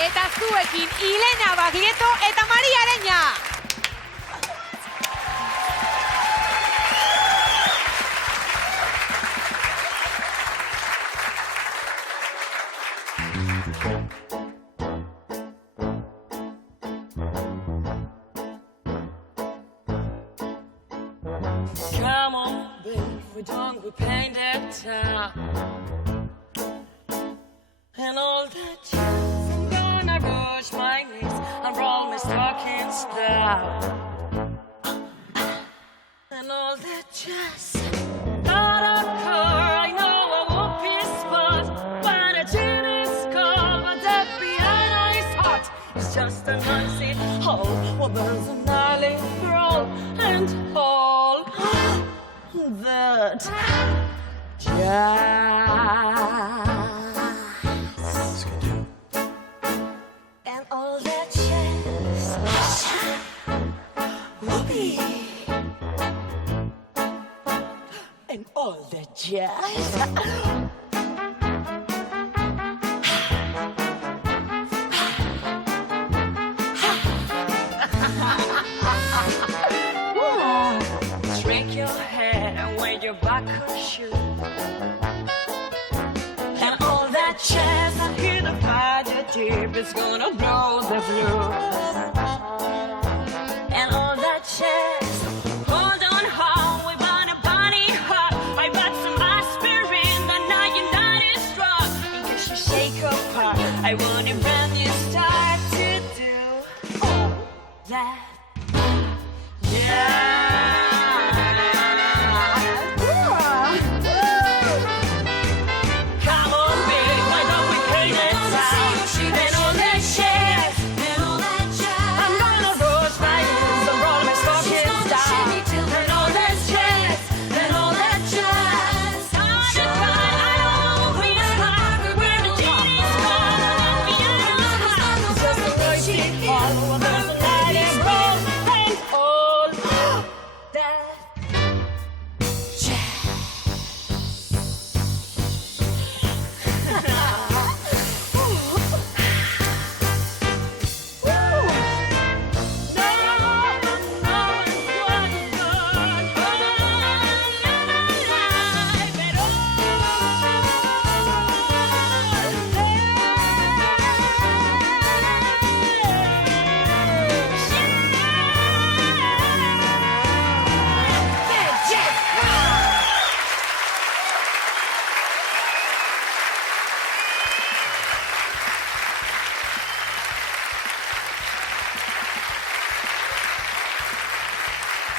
Eta zuekin Ilena Baglietto eta Maria Areña. Come on, babe, we don't go paint that town. And all that jazz, I'm gonna wash my knees and roll my stockings down. And all that jazz, got a car, I know a whoopee spot. When a gin is cold, but the piano is hot. It's just a noisy hole where there's an alley brawl and all that jazz. And all that jazz, whoopee. And all that jazz. Drink your head and wear your buckle shoe. And all that jazz, I hear the party deep, it's gonna blow the blues. And all that jazz, hold on home, we want a body hot. I got some aspirin, but now you're not as strong. In case you shake apart, I want a brand new start to do all that jazz.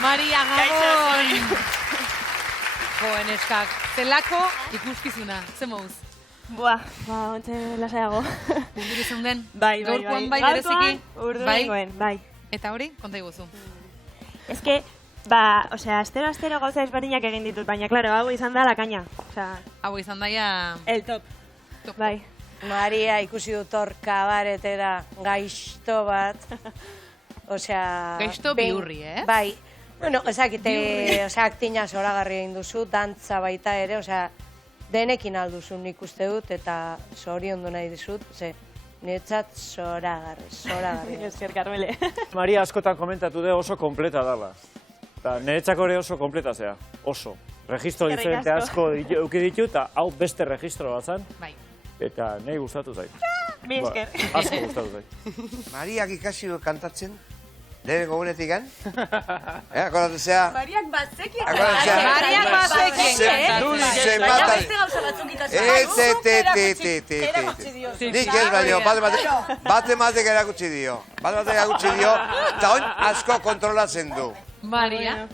Maria, gabon! Joen eskak, zelako ikuskizuna, ze mouz? Buah, ontze lasaiago. Urduri zunden? Bai. Gaurkoan bai bereziki? Urdurikoen, bai. Eta hori, konta iguzu. Ez que, astero gauza ezberdinak egin ditut, baina, klaro, hau izan da la kaina. Hau izan daia... El top. Bai. Maria ikusi dut hor kabaretera gaizto bat. Gaizto bihurri, ez? Bai. Bueno, aktina zoragarri egin duzu, dantza baita ere, denekin alduzu nik uste dut, eta zoriondu nahi dizut, niretzat zoragarri. Esker, Carmele. Maria askotan komentatu de oso kompleta dala. Niretzako ere oso kompleta zea, oso. Registro diferente asko euki ditu, eta hau beste registro bat zan. Bai. Eta nahi gustatu zait. Mi esker. Asko gustatu zait. Mariak ikasi du kantatzen, lehen gogunetik gan. Akordatu zea. Mariak batzekien. Mariak batzekien. Baina beste gauza batzuk itatzen. Nik ez baino, bate erakutsi dio. Eta oin asko kontrolatzen du. Maria.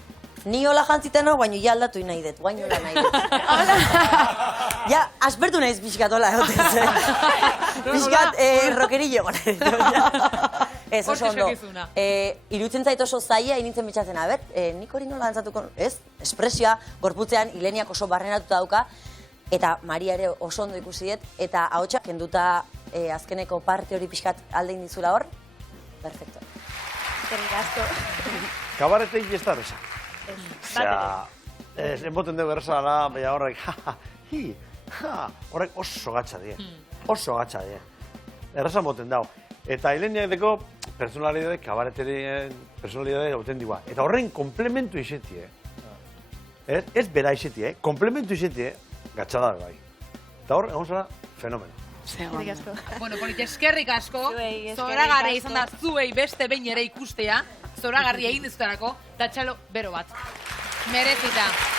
Ni hola jantziten hau, baina ja aldatu nahi dut, guain hola nahi dut. Ja, aspertu nahiz pixkat hola egoten zen. Pixkat rokerillo nahi dut. Ez, oso ondo. Irutzen zait oso zaila, inintzen bitxatzen, nik hori nola dantzatuko, ez? Espresioa, gorputzean, Ileniak oso barrenatuta dauka, eta Maria ere oso ondo ikusi dut, eta ahotsak kenduta azkeneko parte hori pixkat aldein dizula hor. Perfecto. Eskerrik asko. Kabareteik ez da erresa. Enboten dugu erresa dela, baina horrek, horrek oso gatsa die. Oso gatsa die. erraza moten dau. Eta Heleniadeko personalidade, kabareterien personalidade gauten digua. Eta horren komplementu izetie. Ez bera izetie, komplementu izetie, gatxada bai. Eta hor, egon zara, fenomeno. Eskerrik asko. Bueno, Polit, eskerrik asko. Zuei, eskerrik Zoragarria asko. izan da zuei beste behin ere ikustea. Zoragarria egin dizutarako, eta txalo bero bat. Merezita.